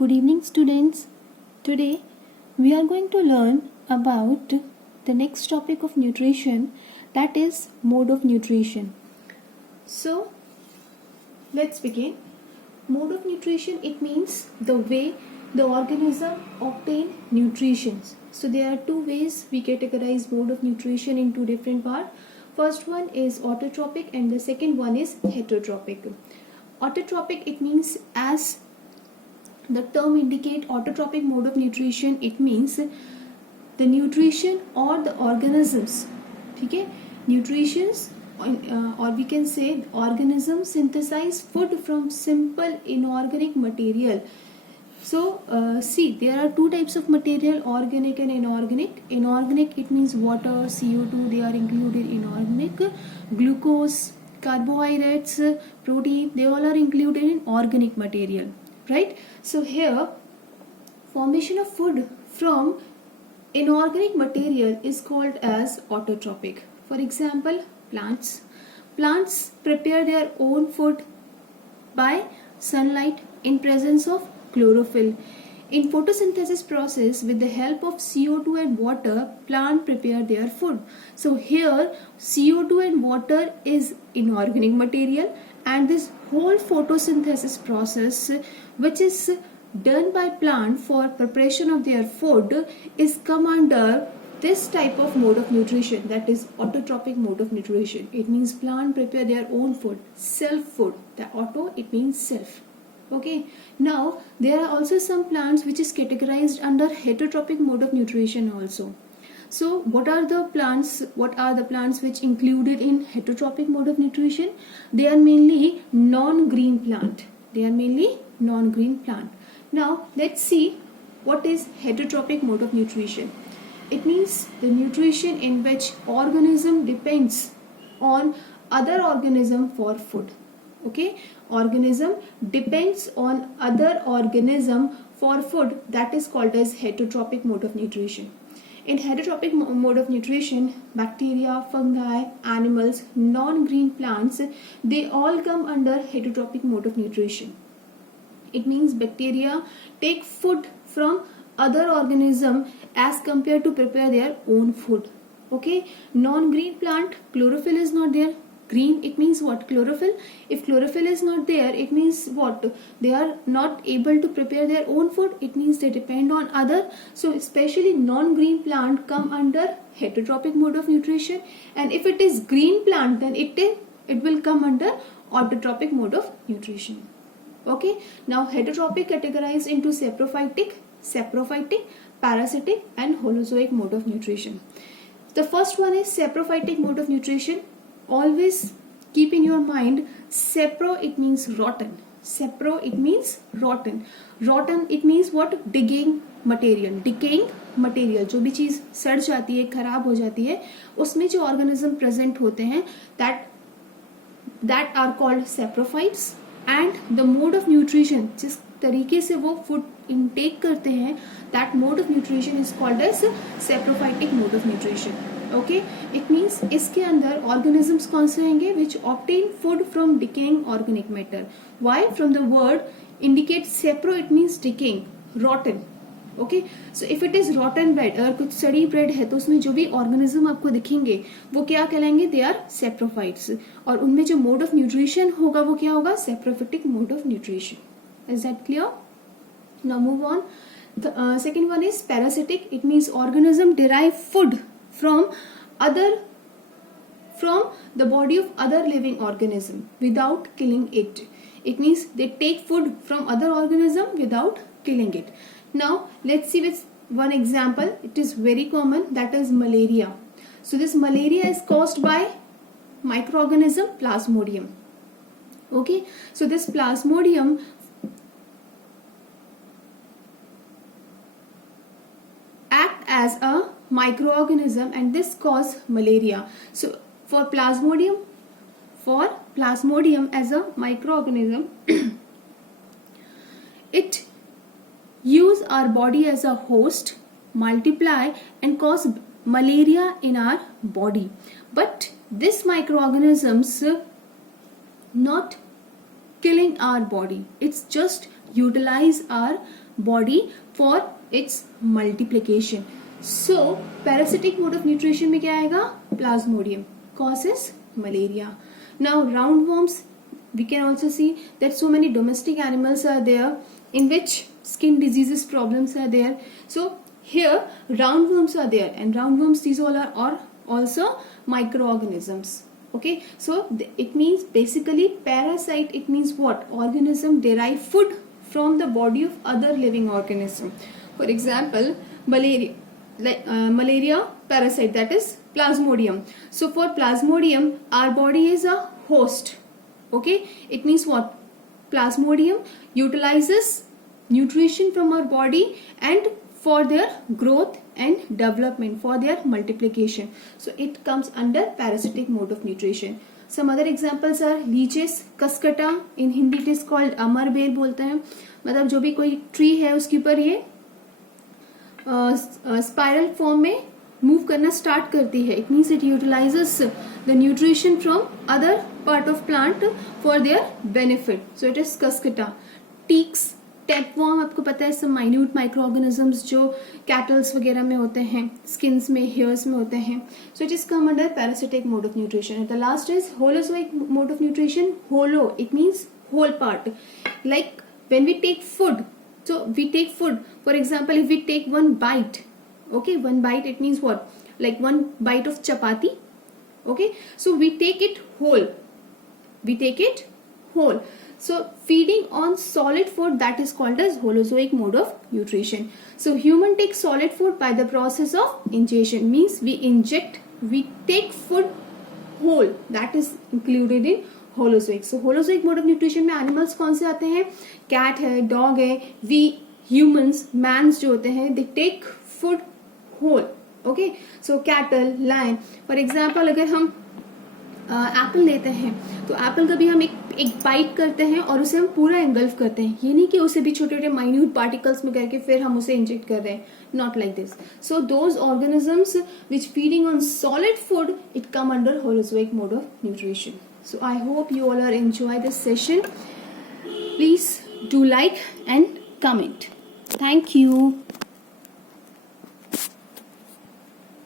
Good evening, students. Today we are going to learn about the next topic of nutrition, that is mode of nutrition. So let's begin. Mode of nutrition, it means the way the organism obtain nutrition. So there are two ways we categorize mode of nutrition in two different parts. First one is autotrophic and the second one is heterotrophic. Autotrophic, it means, as the term indicate autotrophic mode of nutrition, it means the nutrition or the organisms, okay, nutritions or we can say organisms synthesize food from simple inorganic material. So see, there are two types of material, organic and inorganic. Inorganic, it means water, CO2, they are included in inorganic. Glucose, carbohydrates, protein, they all are included in organic material, right? So here, formation of food from inorganic material is called as autotrophic. For example, plants prepare their own food by sunlight in presence of chlorophyll. In photosynthesis process, with the help of CO2 and water, plant prepare their food. So here CO2 and water is inorganic material, and this whole photosynthesis process which is done by plant for preparation of their food is come under this type of mode of nutrition, that is autotrophic mode of nutrition. It means plant prepare their own food, self food. The auto, it means self. Okay, now there are also some plants which is categorized under heterotrophic mode of nutrition also. So what are the plants which included in heterotrophic mode of nutrition? They are mainly non-green plant. Now let's see what is heterotrophic mode of nutrition. It means the nutrition in which organism depends on other organism for food. Okay, organism depends on other organism for food, that is called as heterotrophic mode of nutrition. In heterotrophic mode of nutrition, bacteria, fungi, animals, non-green plants, they all come under heterotrophic mode of nutrition. It means bacteria take food from other organism as compared to prepare their own food. Okay, non-green plant, chlorophyll is not there. Green, it means what? Chlorophyll. If chlorophyll is not there, it means what? They are not able to prepare their own food. It means they depend on other. So especially non-green plant come under heterotrophic mode of nutrition, and if it is green plant, then it will come under autotrophic mode of nutrition. Okay, now heterotrophic categorized into saprophytic, parasitic and holozoic mode of nutrition. The first one is saprophytic mode of nutrition. Always keep in your mind, sapro, it means rotten. Sapro, it means rotten. Rotten, it means what? Decaying material. जो भी चीज सड़ जाती है, खराब हो जाती है, उसमें जो ऑर्गेनिज्म प्रेजेंट होते हैं, that are called saprophytes. And the mode of nutrition, जिस तरीके से वो फूड इनटेक करते हैं, that mode of nutrition is called as saprophytic mode of nutrition. Okay, it means इसके अंदर organisms कौन से होंगे? Which obtain food from decaying organic matter. Why? From the word indicates sapro, it means decaying, rotten. Okay, so if it is rotten bread, अगर कुछ सड़ी bread है तो उसमें जो भी organism आपको दिखेंगे वो क्या कहलाएंगे? They are saprophytes. और उनमें जो mode of nutrition होगा वो क्या होगा? Saprophytic mode of nutrition. Is that clear? Now move on. The second one is parasitic. It means organism derive food from the body of other living organism without killing it. It means they take food from other organism without killing it. Now let's see with one example. It is very common, that is malaria. So this malaria is caused by microorganism Plasmodium. Okay, so this Plasmodium act as a microorganism and this cause malaria. So for Plasmodium as a microorganism, it use our body as a host, multiply and cause malaria in our body. But this microorganisms not killing our body, it's just utilize our body for its multiplication. So parasitic mode of nutrition में क्या आएगा? Plasmodium causes malaria. Now roundworms, we can also see that so many domestic animals are there in which skin diseases problems are there. So here roundworms are there, and roundworms, these all are also microorganisms. Okay, so it means basically parasite, it means what? Organism derive food from the body of other living organism. For example, malaria, malaria parasite, that is Plasmodium. So for Plasmodium, our body is a host. Okay, it means what? Plasmodium utilizes nutrition from our body and for their growth and development, for their multiplication. So it comes under parasitic mode of nutrition. Some other examples are leeches, कसकटा, in Hindi it is called अमर बेल बोलते हैं. मतलब जो भी कोई tree है उसके ऊपर ये स्पाइरल फॉर्म में मूव करना स्टार्ट करती है. It means it utilises the nutrition from other part of plant for their benefit. So it is cuscuta. Ticks, tapeworm, आपको पता है, सब माइन्यूट माइक्रो-ऑर्गेनिजम्स जो कैटल्स वगैरह में होते हैं, स्किन्स में, हेयर्स में होते हैं. So it is come under parasitic mode of nutrition. The last is holozoic mode of nutrition. Holo, it means whole part. Like when we take food, so we take food, for example, if we take one bite, okay, one bite, it means what? Like one bite of chapati. Okay, so we take it whole, we take it whole. So feeding on solid food, that is called as holozoic mode of nutrition. So human takes solid food by the process of ingestion, means we inject, we take food whole, that is included in holozoic. So holozoic mode of nutrition में animals कौन से आते हैं? Cat है, dog है, we humans, mains जो होते हैं, they take food whole. Okay, so cattle, lion. For example अगर हम एप्पल लेते हैं तो एप्पल का भी हम एक बाइट करते हैं और उसे हम पूरा एंगल्फ करते हैं. ये नहीं कि उसे भी छोटे छोटे माइन्यूट पार्टिकल्स में करके फिर हम उसे इंजेक्ट कर रहे हैं. Not like this. So those organisms which feeding on solid food, it come under holozoic mode of nutrition. So I hope you all are enjoy this session. Please do like and comment. Thank you.